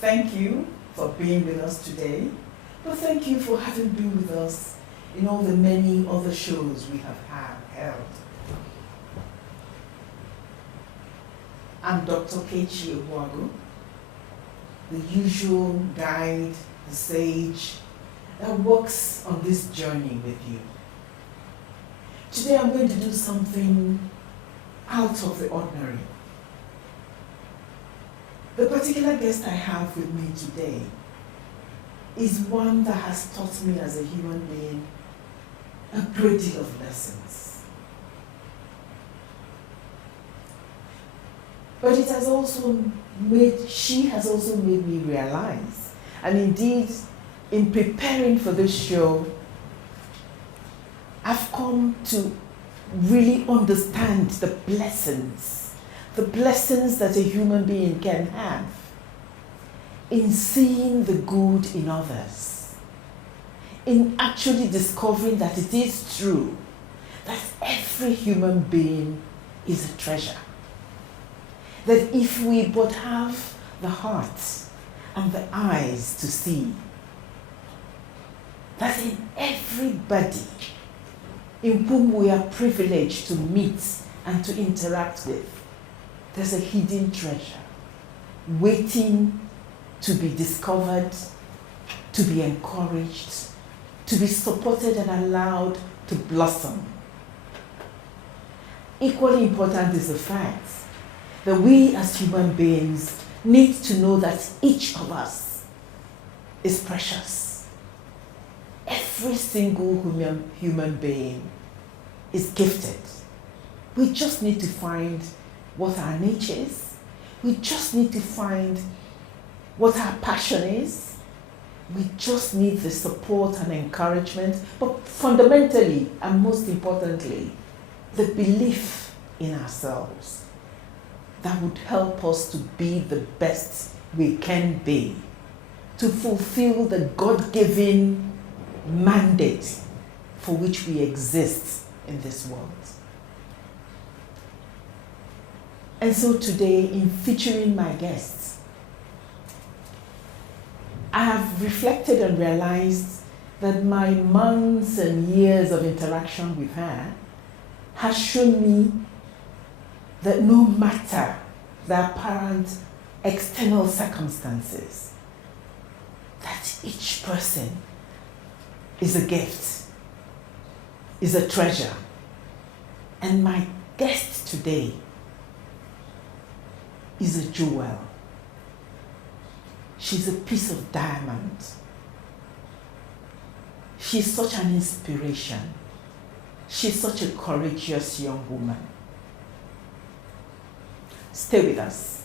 Thank you for being with us today, but thank you for having been with us in all the many other shows we have held. I'm Dr. Kechi Obuagu, the usual guide, the sage that works on this journey with you. Today I'm going to do something out of the ordinary. The particular guest I have with me today is one that has taught me as a human being a great deal of lessons. But she has also made me realize, and indeed, in preparing for this show, I've come to really understand the blessings that a human being can have in seeing the good in others, in actually discovering that it is true that every human being is a treasure. That if we but have the heart and the eyes to see, that in everybody in whom we are privileged to meet and to interact with, there's a hidden treasure waiting to be discovered, to be encouraged, to be supported and allowed to blossom. Equally important is the fact that we as human beings need to know that each of us is precious. Every single human being is gifted. We just need to find what our nature is. We just need to find what our passion is. We just need the support and encouragement, but fundamentally and most importantly, the belief in ourselves that would help us to be the best we can be, to fulfill the God-given mandate for which we exist in this world. And so today, in featuring my guests, I have reflected and realized that my months and years of interaction with her has shown me that no matter the apparent external circumstances, that each person is a gift, is a treasure. And my guest today is a jewel. She's a piece of diamond. She's such an inspiration. She's such a courageous young woman. Stay with us.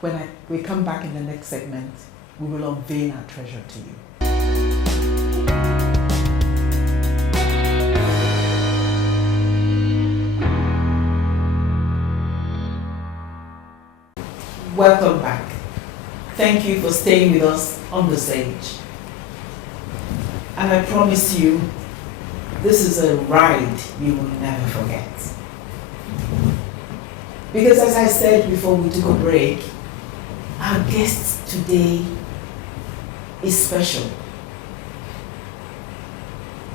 When we come back in the next segment, we will unveil our treasure to you. Welcome back. Thank you for staying with us on the stage. And I promise you, this is a ride you will never forget. Because as I said before we took a break, our guest today is special.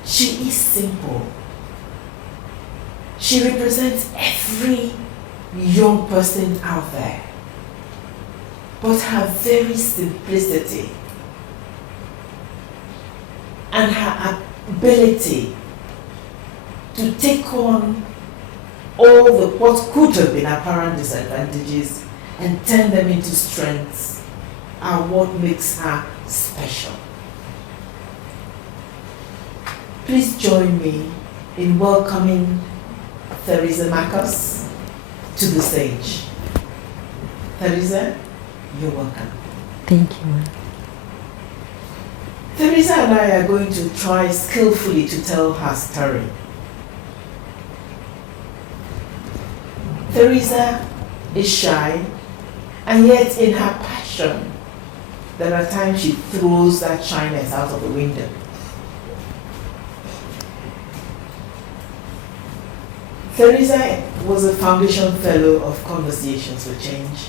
She is simple. She represents every young person out there. But her very simplicity and her ability to take on all what could have been apparent disadvantages and turn them into strengths are what makes her special. Please join me in welcoming Theresa Marcus to the stage. Theresa, you're welcome. Thank you. Theresa and I are going to try skillfully to tell her story. Theresa is shy, and yet in her passion, there are times she throws that shyness out of the window. Theresa was a foundation fellow of Conversations for Change,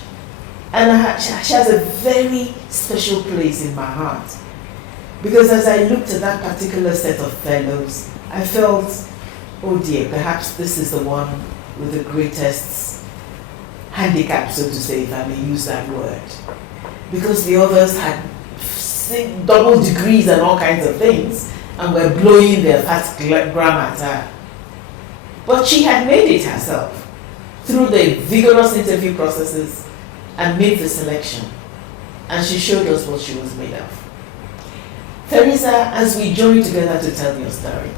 And she has a very special place in my heart. Because as I looked at that particular set of fellows, I felt, oh dear, perhaps this is the one with the greatest handicap, so to say, if I may use that word. Because the others had double degrees and all kinds of things, and were blowing their fat gram at her. But she had made it herself through the vigorous interview processes and made the selection. And she showed us what she was made of. Theresa, as we join together to tell your story,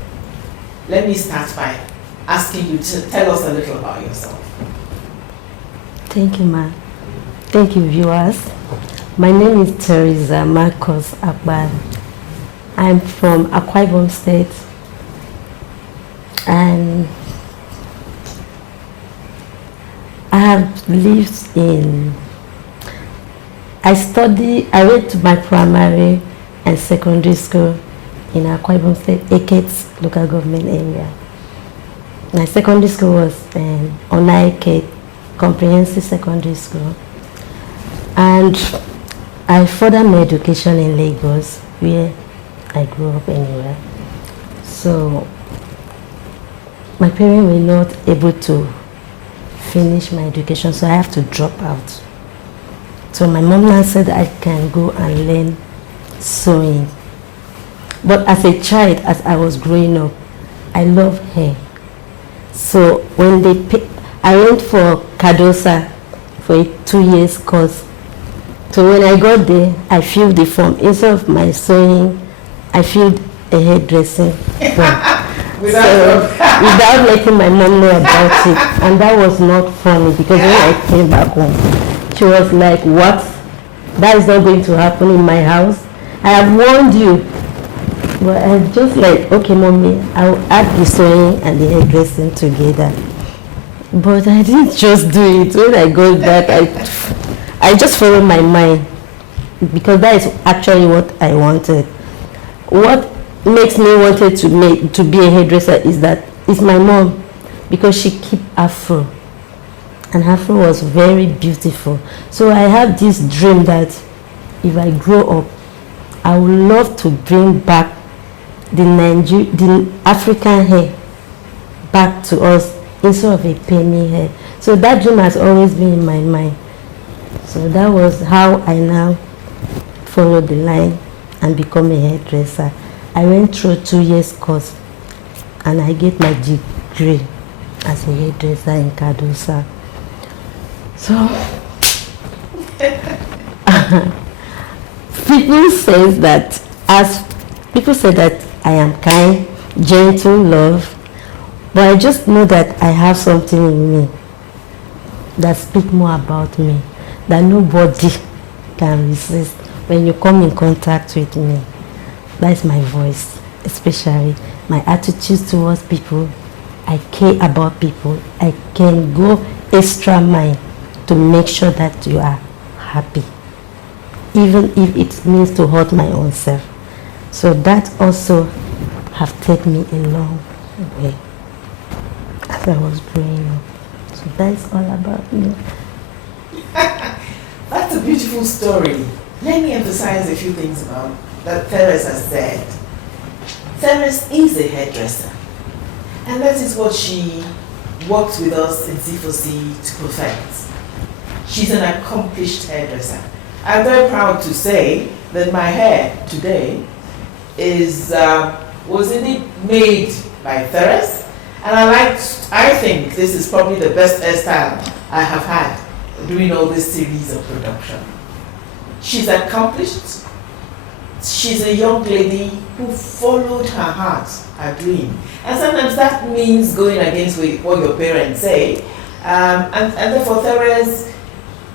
let me start by asking you to tell us a little about yourself. Thank you, Ma. Thank you, viewers. My name is Theresa Marcus Akbar. I'm from Akwa Ibom State, and I have lived in, I went to my primary and secondary school in Akwa Ibom State, Eket local government area. My secondary school was in Eket Comprehensive Secondary School. And I furthered my education in Lagos, where I grew up anyway. So my parents were not able to finish my education, so I have to drop out. So my mom now said I can go and learn sewing. But as a child, as I was growing up, I love hair. So when I went for Kadosa for a 2-year course. So when I got there, I filled the form. Instead of my sewing, I filled a hairdressing form. Without letting my mom know about it. And that was not funny, because when I came back home, she was like, what? That is not going to happen in my house. I have warned you. But I'm just like, okay, mommy, I'll add the sewing and the hairdressing together. But I didn't just do it. When I got back, I just followed my mind, because that is actually what I wanted. What makes me wanted to be a hairdresser is that it's my mom, because she keep afro, and afro was very beautiful. So I have this dream that if I grow up, I would love to bring back the African hair back to us instead of a penny hair. So that dream has always been in my mind. So that was how I now followed the line and become a hairdresser. I went through a 2-year course and I get my degree as a hairdresser in Kadosa. So people say that I am kind, gentle, love, but I just know that I have something in me that speaks more about me, that nobody can resist when you come in contact with me. That's my voice, especially my attitude towards people. I care about people. I can go extra mile to make sure that you are happy, even if it means to hurt my own self. So that also have taken me a long way as I was growing up. So that's all about me. That's a beautiful story. Let me emphasize a few things about that Theresa said. Theresa is a hairdresser, and that is what she worked with us in C4C to perfect. She's an accomplished hairdresser. I'm very proud to say that my hair today was indeed made by Theresa, and I think this is probably the best hairstyle I have had doing all this series of production. She's accomplished. She's a young lady who followed her heart, her dream. And sometimes that means going against what your parents say. And therefore Theresa,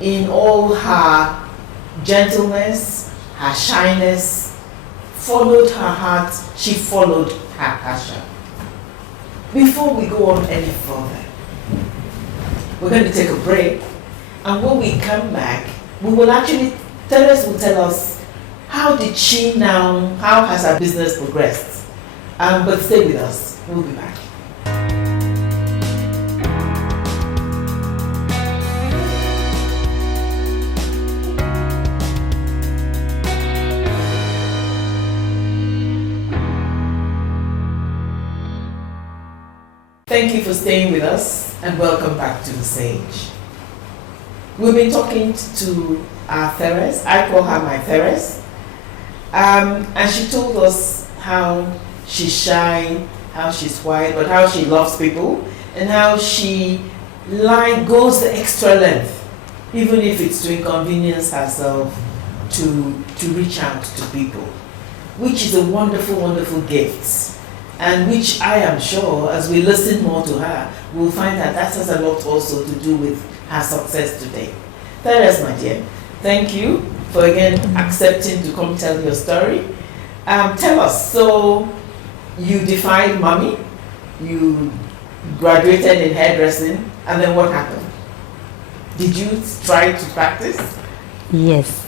in all her gentleness, her shyness, followed her heart, she followed her passion. Before we go on any further, we're going to take a break. And when we come back, Theresa will tell us how has her business progressed. But stay with us, we'll be back. thank you for staying with us and welcome back to the stage. We've been talking to our Theres. I call her my Theres. And she told us how she's shy, how she's quiet, but how she loves people and how she goes the extra length, even if it's to inconvenience herself to reach out to people, which is a wonderful, wonderful gift. And which I am sure, as we listen more to her, we'll find that has a lot also to do with her success today. Theres, my dear, thank you for again accepting to come tell your story. Tell us, so you defied mommy, you graduated in hairdressing, and then what happened? Did you try to practice? Yes,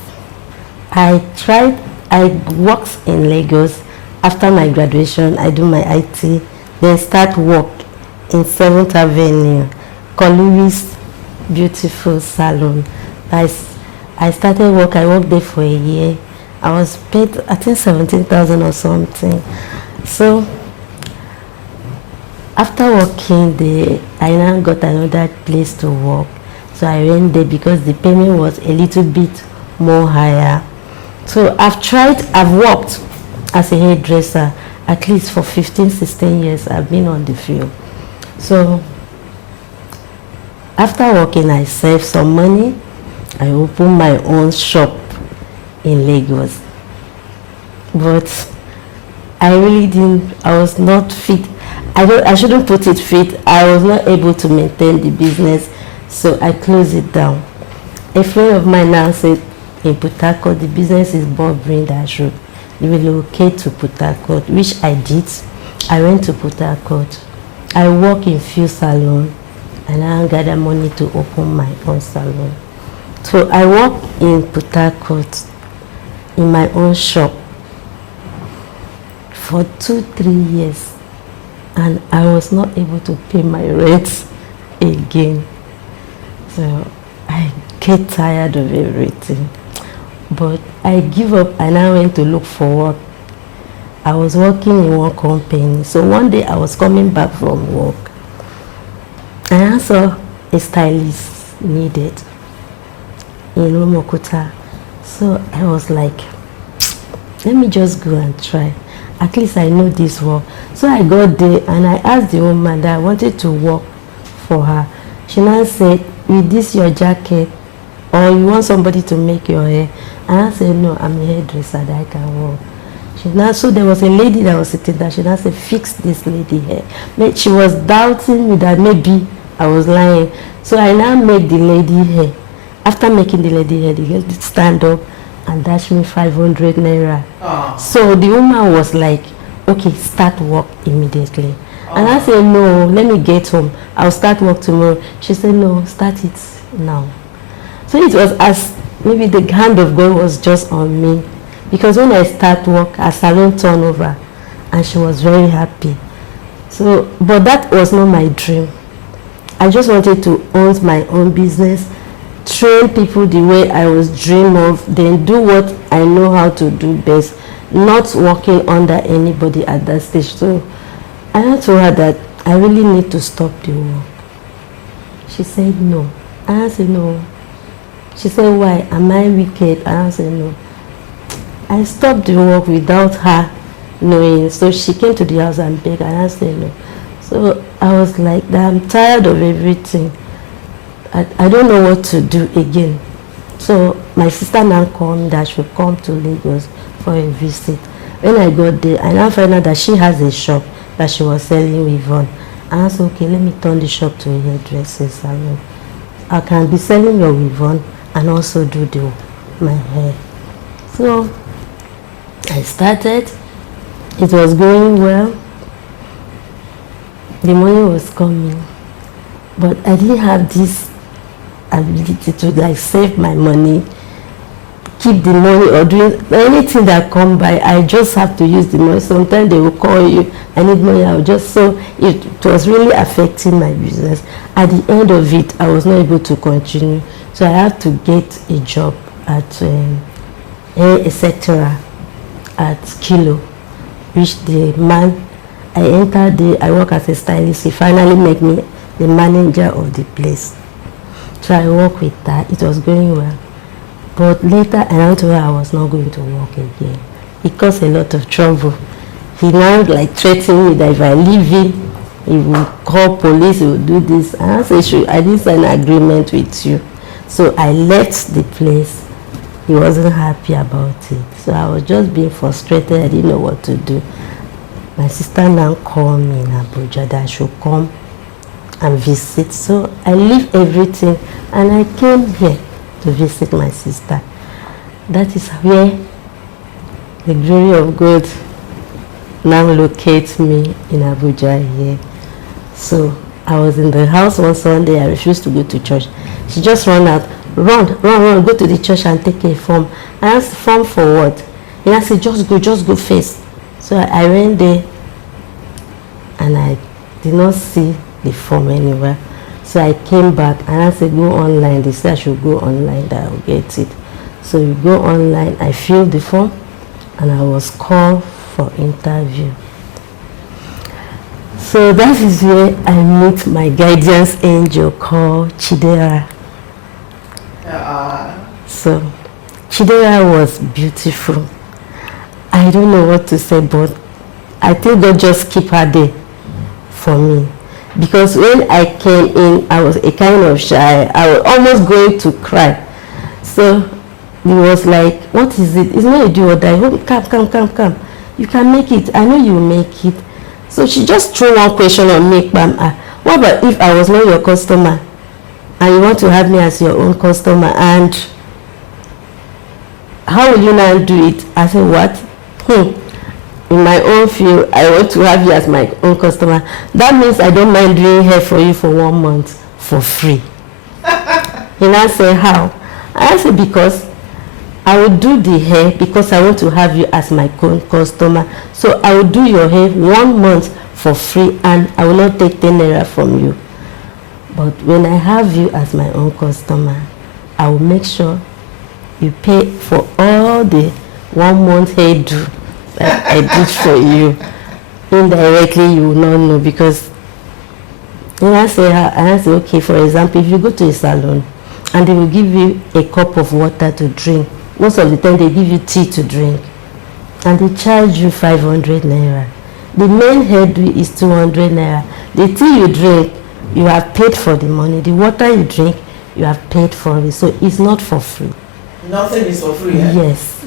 I tried. I worked in Lagos. After my graduation, I do my IT, then start work in 7th Avenue, Koluri's beautiful salon. I started work, I worked there for a year. I was paid, I think 17,000 or something. So, after working there, I now got another place to work. So I went there because the payment was a little bit more higher. So I've worked as a hairdresser at least for 15-16 years. I've been on the field. So after working, I saved some money. I opened my own shop in Lagos. But I was not fit. I shouldn't put it fit. I was not able to maintain the business, so I closed it down. A friend of mine now said, in Port Harcourt, the business is boring, that I should relocate to Port Harcourt, which I did. I went to Port Harcourt. I work in few salons and I gather money to open my own salon. So I work in Port Harcourt in my own shop for 2-3 years, and I was not able to pay my rent again. So I get tired of everything. But I give up and I went to look for work. I was working in one company. So one day I was coming back from work and I saw a stylist needed in Romokuta. So I was like, let me just go and try. At least I know this work. So I got there and I asked the woman that I wanted to work for her. She now said, with this your jacket, or you want somebody to make your hair? And I said, no, I'm a hairdresser that I can work. So there was a lady that was sitting there. She now said, fix this lady hair. She was doubting me that maybe I was lying. So I now made the lady hair. After making the lady hair, the girl did stand up and dash me 500 naira. Oh. So the woman was like, okay, start work immediately. Oh. And I said, no, let me get home. I'll start work tomorrow. She said, no, start it now. So it was as maybe the hand of God was just on me, because when I start work, a salon turnover, and she was very happy. So, but that was not my dream. I just wanted to own my own business, train people the way I was dream of, then do what I know how to do best, not working under anybody at that stage. So I told her that I really need to stop the work. She said no. And I said no. She said, why? Am I wicked? And I said, no. I stopped the work without her knowing. So she came to the house and begged, and I said, no. So I was like, I'm tired of everything. I don't know what to do again. So my sister now called me that she would come to Lagos for a visit. When I got there, I now found out that she has a shop that she was selling weave-on. And I said, okay, let me turn the shop to a hairdresser salon. I can be selling your weave-on and also do my hair. So I started. It was going well. The money was coming, but I didn't have this ability to like save my money, keep the money, or doing anything that come by. I just have to use the money. Sometimes they will call you, I need money. I will just, so it was really affecting my business. At the end of it, I was not able to continue. So I had to get a job at etc. at Kilo, which the man I entered I work as a stylist. He finally made me the manager of the place. So I worked with her. It was going well. But later I learned to her I was not going to work again. It caused a lot of trouble. He now like threatened me that if I leave him, he will call police, he will do this. And I said, I didn't sign an agreement with you. So I left the place. He wasn't happy about it. So I was just being frustrated. I didn't know what to do. My sister now called me in Abuja that I should come and visit. So I leave everything and I came here to visit my sister. That is where the glory of God now locates me in Abuja here. So I was in the house one Sunday. I refused to go to church. She just ran out. Run, go to the church and take a form. I asked, form for what? And I said, just go first. So I went there and I did not see the form anywhere. So I came back and I said, go online. They said I should go online, that I will get it. So you go online, I filled the form and I was called for interview. So that is where I meet my guidance angel called Chidera. So Chidera was beautiful. I don't know what to say, but I think God just keep her there for me. Because when I came in, I was a kind of shy. I was almost going to cry. So he was like, what is it? It's not a do or die. Come. You can make it. I know you will make it. So she just threw one question on me. What about if I was not your customer and you want to have me as your own customer, and how will you now do it? I said, what? In my own field, I want to have you as my own customer. That means I don't mind doing hair for you for 1 month for free. And I said, how? I said, because I will do the hair because I want to have you as my own customer. So I will do your hair 1 month for free and I will not take 10 naira from you. But when I have you as my own customer, I will make sure you pay for all the 1 month hairdo that I did for you. Indirectly, you will not know, because when I say, okay, for example, if you go to a salon and they will give you a cup of water to drink, most of the time they give you tea to drink and they charge you 500 naira. The main hairdo is 200 naira. The tea you drink, you have paid for the money. The water you drink, you have paid for it. So it's not for free. Nothing is for free, eh? Yes.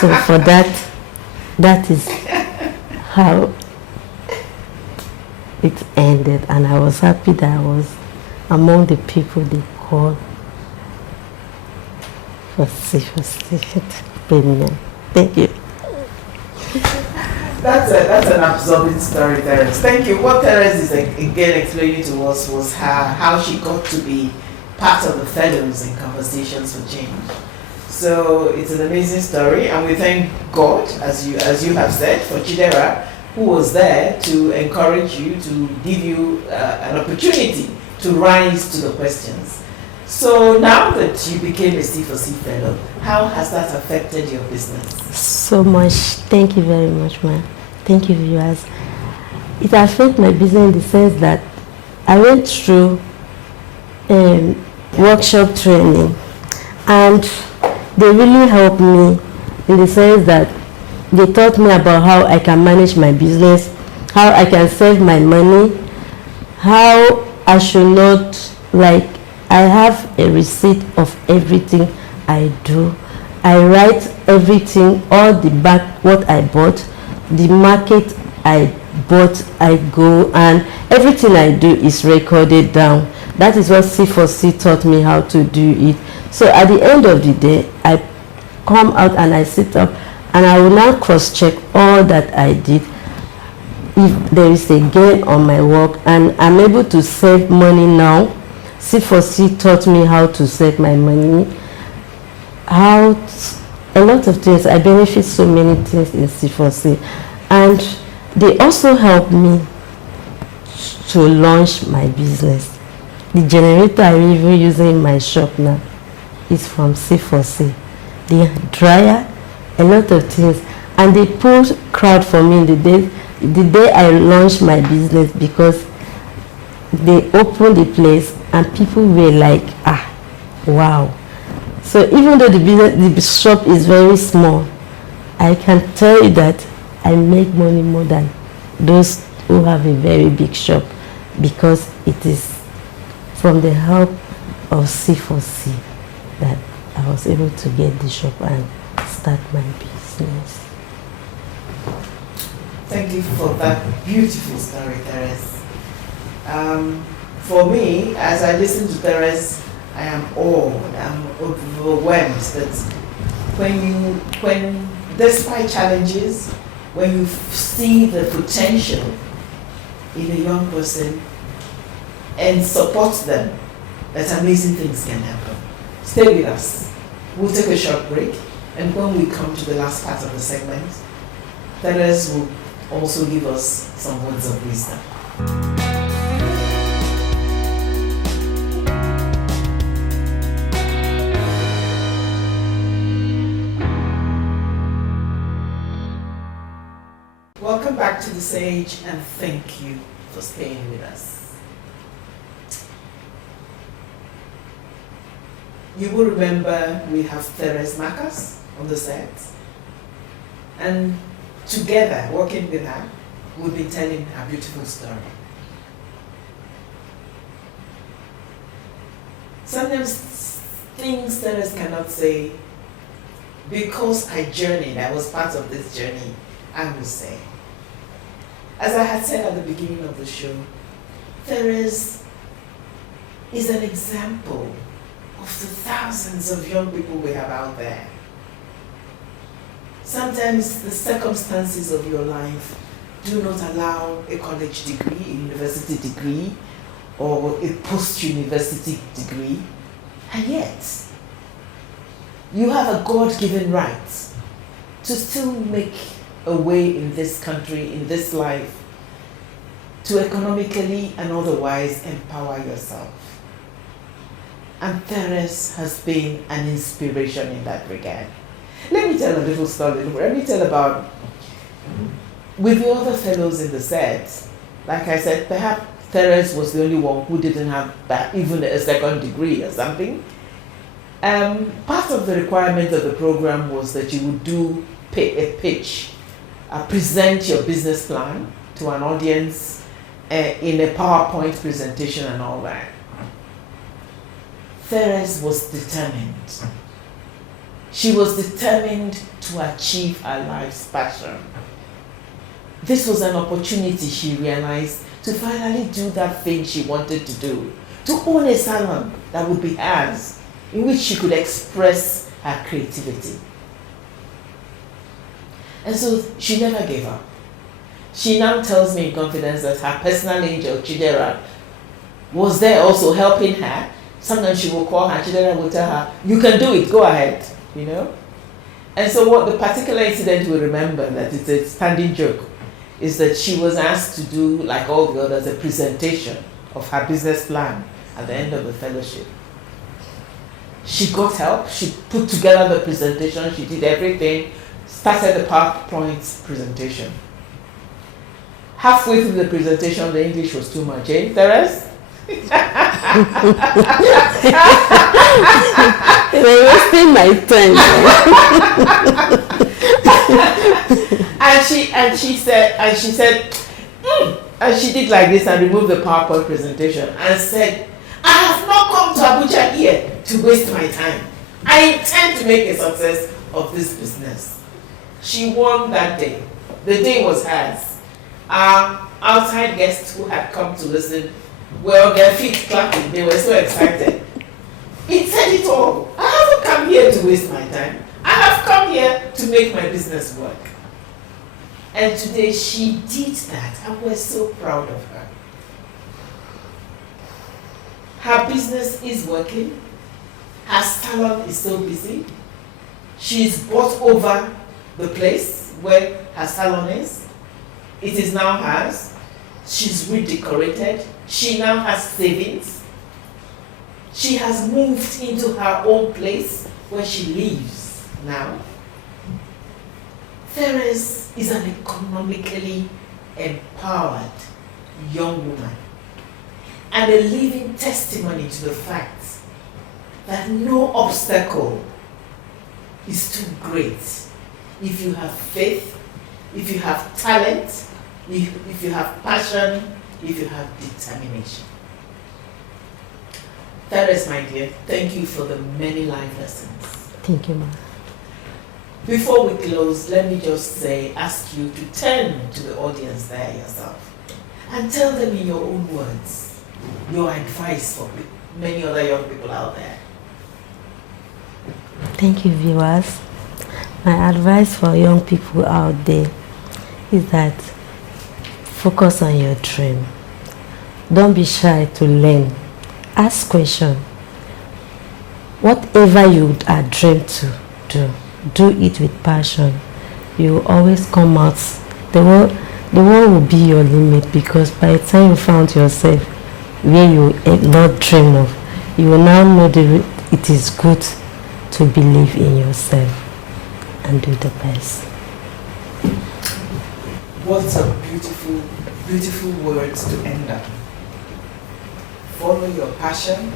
So for that is how it ended, and I was happy that I was among the people they called for payment. Thank you. That's an absorbing story, Theresa. Thank you. What Theresa is again explaining to us was how she got to be part of the fellows in Conversations for Change. So it's an amazing story, and we thank God, as you have said, for Chidera, who was there to encourage you, to give you an opportunity to rise to the questions. So now that you became a C4C fellow, how has that affected your business? So much. Thank you very much, ma'am. Thank you, viewers. It affected my business in the sense that I went through workshop training, and they really helped me in the sense that they taught me about how I can manage my business, how I can save my money, how I should not, like, I have a receipt of everything I do. I write everything, all the back, what I bought, the market I bought, I go, and everything I do is recorded down. That is what C4C taught me how to do it. So at the end of the day, I come out and I sit up and I will now cross-check all that I did. If there is a gain on my work and I'm able to save money now, C4C taught me how to save my money, a lot of things. I benefit so many things in C4C, and they also helped me to launch my business. The generator I'm even using in my shop now is from C4C. The dryer, a lot of things, and they pulled crowd for me in the days the day I launched my business, because they opened the place and people were like, wow. So even though the shop is very small, I can tell you that I make money more than those who have a very big shop, because it is from the help of C4C that I was able to get the shop and start my business. Thank you for that beautiful story, Therese. For me, as I listen to Therese, I am awed, I'm overwhelmed that when despite challenges, when you see the potential in a young person and support them, that amazing things can happen. Stay with us. We'll take a short break, and when we come to the last part of the segment, Therese will also give us some words of wisdom. Welcome back to The Sage, and thank you for staying with us. You will remember we have Theresa Marcus on the set, and together, working with her, we'll be telling her beautiful story. Sometimes things Theresa cannot say, because I journeyed, I was part of this journey, I will say. As I had said at the beginning of the show, Theresa is an example of the thousands of young people we have out there. Sometimes the circumstances of your life do not allow a college degree, a university degree, or a post-university degree, and yet you have a God-given right to still make a way in this country, in this life, to economically and otherwise empower yourself. And Theresa has been an inspiration in that regard. Let me tell a little story. Let me tell about, with the other fellows in the set, like I said, perhaps Theresa was the only one who didn't have even a second degree or something. Part of the requirement of the program was that you would do a pitch, present your business plan to an audience in a PowerPoint presentation and all that. Theresa was determined. She was determined to achieve her life's passion. This was an opportunity, she realized, to finally do that thing she wanted to do, to own a salon that would be hers, in which she could express her creativity. And so she never gave up. She now tells me in confidence that her personal angel, Chidera, was there also helping her. Sometimes she will call her, Chidera will tell her, you can do it, go ahead, you know. And so what the particular incident we remember, that it's a standing joke, is that she was asked to do, like all the others, a presentation of her business plan at the end of the fellowship. She got help, she put together the presentation, she did everything, started the PowerPoint presentation. Halfway through the presentation, the English was too much, eh, Theresa? You're wasting my time. and she said, and she did like this and removed the PowerPoint presentation and said, I have not come to Abuja here to waste my time. I intend to make a success of this business. She won that day. The day was hers. Outside guests who had come to listen were on their feet clapping. They were so excited. It said it all. I haven't come here to waste my time. I have come here to make my business work. And today she did that, and we're so proud of her. Her business is working. Her salon is so busy. She's bought over the place where her salon is. It is now hers. She's redecorated. She now has savings. She has moved into her own place where she lives now. Theresa is an economically empowered young woman and a living testimony to the fact that no obstacle is too great if you have faith, if you have talent, if you have passion, if you have determination. Theres, my dear, thank you for the many life lessons. Thank you, ma'am. Before we close, let me just ask you to turn to the audience there yourself and tell them in your own words your advice for many other young people out there. Thank you, viewers. My advice for young people out there is that focus on your dream. Don't be shy to learn. Ask questions. Whatever you are dreamed to do it with passion. You will always come out. The world will be your limit, because by the time you found yourself where you not dream of, you will now know it is good to believe in yourself and do the best. What a beautiful, beautiful words to end up. Follow your passion,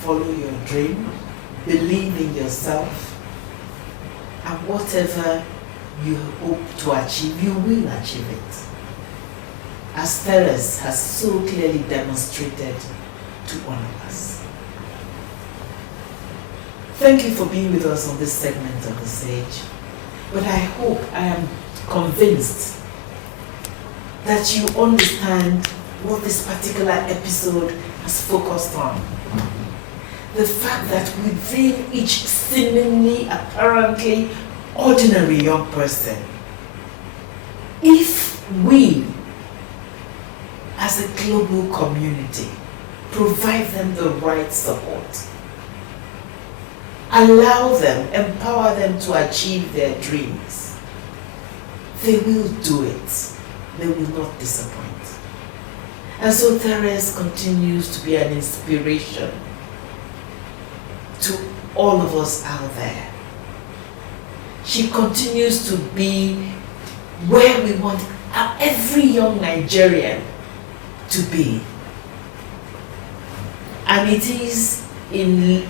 follow your dream, believe in yourself, and whatever you hope to achieve, you will achieve it. As Theres has so clearly demonstrated to all of us. Thank you for being with us on this segment of The Sage. But I am convinced that you understand what this particular episode has focused on. The fact that within each seemingly, apparently ordinary young person, if we as a global community provide them the right support, allow them, empower them to achieve their dreams, they will do it. They will not disappoint. And so Theres continues to be an inspiration to all of us out there. She continues to be where we want every young Nigerian to be. And it is in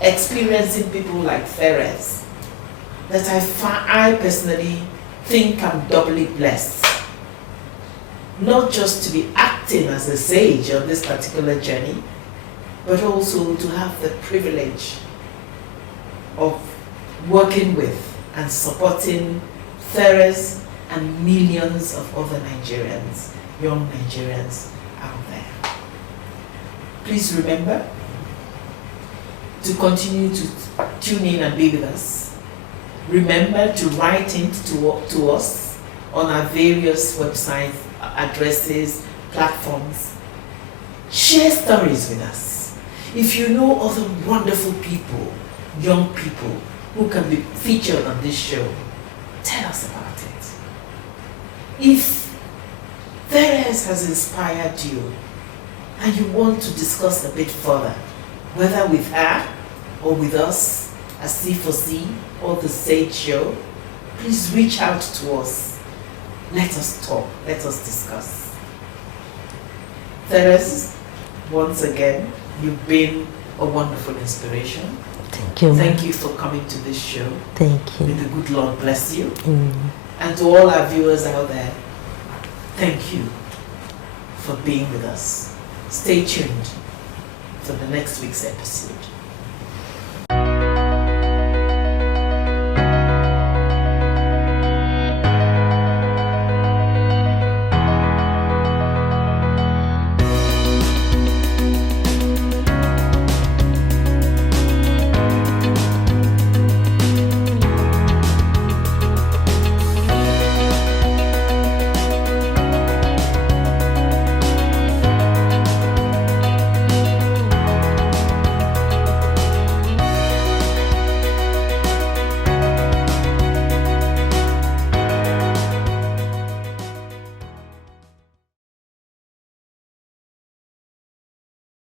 experiencing people like Theres that I personally think I'm doubly blessed. Not just to be acting as a sage on this particular journey, but also to have the privilege of working with and supporting Theres and millions of other Nigerians, young Nigerians out there. Please remember to continue to tune in and be with us. Remember to write in to us on our various websites, addresses, platforms. Share stories with us. If you know other wonderful people, young people, who can be featured on this show, tell us about it. If Theres has inspired you and you want to discuss a bit further, whether with her or with us as C4C or the Sage Show, please reach out to us. Let us talk, let us discuss. Theres, once again, you've been a wonderful inspiration. Thank you. Thank you for coming to this show. Thank you. May the good Lord bless you. Mm. And to all our viewers out there, thank you for being with us. Stay tuned for the next week's episode.